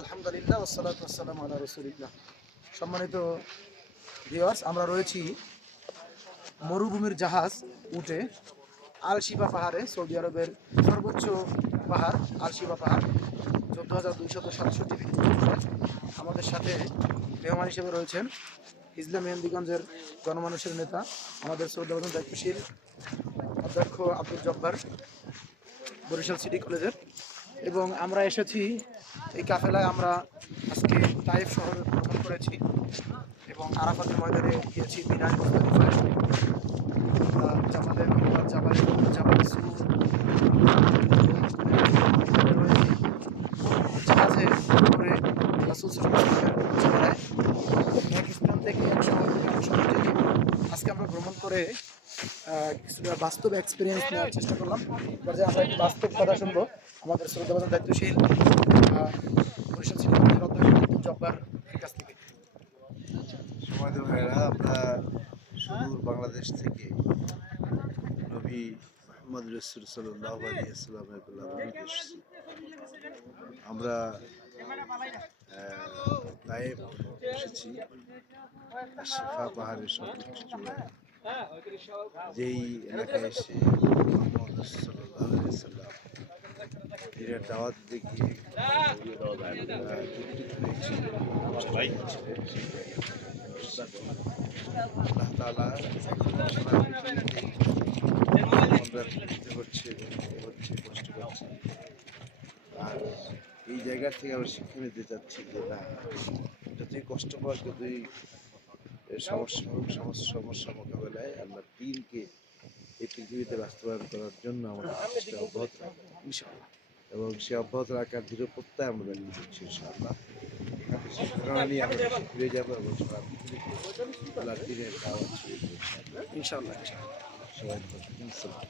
আলহামদুলিল্লাহ ওয়াসসালাতু ওয়াসসালামু আলা রাসূলিল্লাহ। সম্মানিত ভিউয়ার্স, আমরা রয়েছি মরুভূমির জাহাজ উঠে আল শিবা পাহাড়ে, সৌদি আরবের সর্বোচ্চ পাহাড় আল শিবা পাহাড়, 14,267 ফিট উঁচুতে। আমাদের সাথে মেহমান হিসেবে রয়েছেন হিজলা মেহেন্দিগঞ্জের গণমানুষের নেতা, আমাদের সৌদি আরবের দায়িত্বশীল অধ্যক্ষ আব্দুল জব্বার, বরিশাল সিটি কলেজের। এবং আমরা এসেছি এই কাফেলায়, আমরা আজকে তাইফ শহর ভ্রমণ করেছি এবং আরাফাতের ময়দানে গিয়েছি, মিনায়, মুজদালিফায়, জামালে রহমান, জামালে সুর জাহাজে করে রাসূল সাল্লাল্লাহু আলাইহি ওয়াসাল্লামের এক স্থান থেকে এক শহর থেকে আরেক শহরে যেতে আজকে আমরা ভ্রমণ করে কিছুটা বাস্তব এক্সপিরিয়েন্স নেওয়ার চেষ্টা করলাম। এবার যে আমরা একটু বাস্তব কথা শুনবো আমাদের শ্রদ্ধাভাজন দায়িত্বশীল বরিশাল সিটি কলেজের অধ্যক্ষ আব্দুল জব্বার এর কাছ থেকে। সমাজ ভাইয়েরা, আমরা সুদূর বাংলাদেশ থেকে নবী মুহাম্মদ রাসূল সাল্লাল্লাহু আলাইহি ওয়াসাল্লামের গোলামি এসেছি। আমরা তাইফ এসেছি, শিফা পাহাড়ের সর্বোচ্চ চূড়ায়, যেই এলাকায় এসে মুহাম্মদ রাসূল সাল্লাল্লাহু আলাইহি ওয়াসাল্লাম এর দাওয়াত দিতে গিয়ে আল্লাহ তাআলা আমরা হচ্ছে কষ্ট পাচ্ছি। আর এই জায়গা থেকে আমরা শিক্ষা নিতে চাচ্ছি যে না, যতই কষ্ট পাওয়ার, যতই সমস্যা হোক, সমস্যা মোকাবেলায় আমরা দিনকে এই পৃথিবীতে বাস্তবায়ন করার জন্য আমাদের চেষ্টা অব্যাহত রাখবো ইনশাআল্লাহ। এবং সে অব্যাহত রাখার দৃঢ় প্রত্যয় আমরা ব্যক্ত করছি ইনশাআল্লাহ। এখান থেকে শিক্ষা নিয়ে আমরা দেশে ফিরে যাবো এবং সারা পৃথিবীতে আল্লাহর দ্বীনের দাওয়াত ছড়িয়ে দেবো ইনশাআল্লাহ। ইনশাআল্লাহ। সবাই ভালো থাকুন। আসসালাম।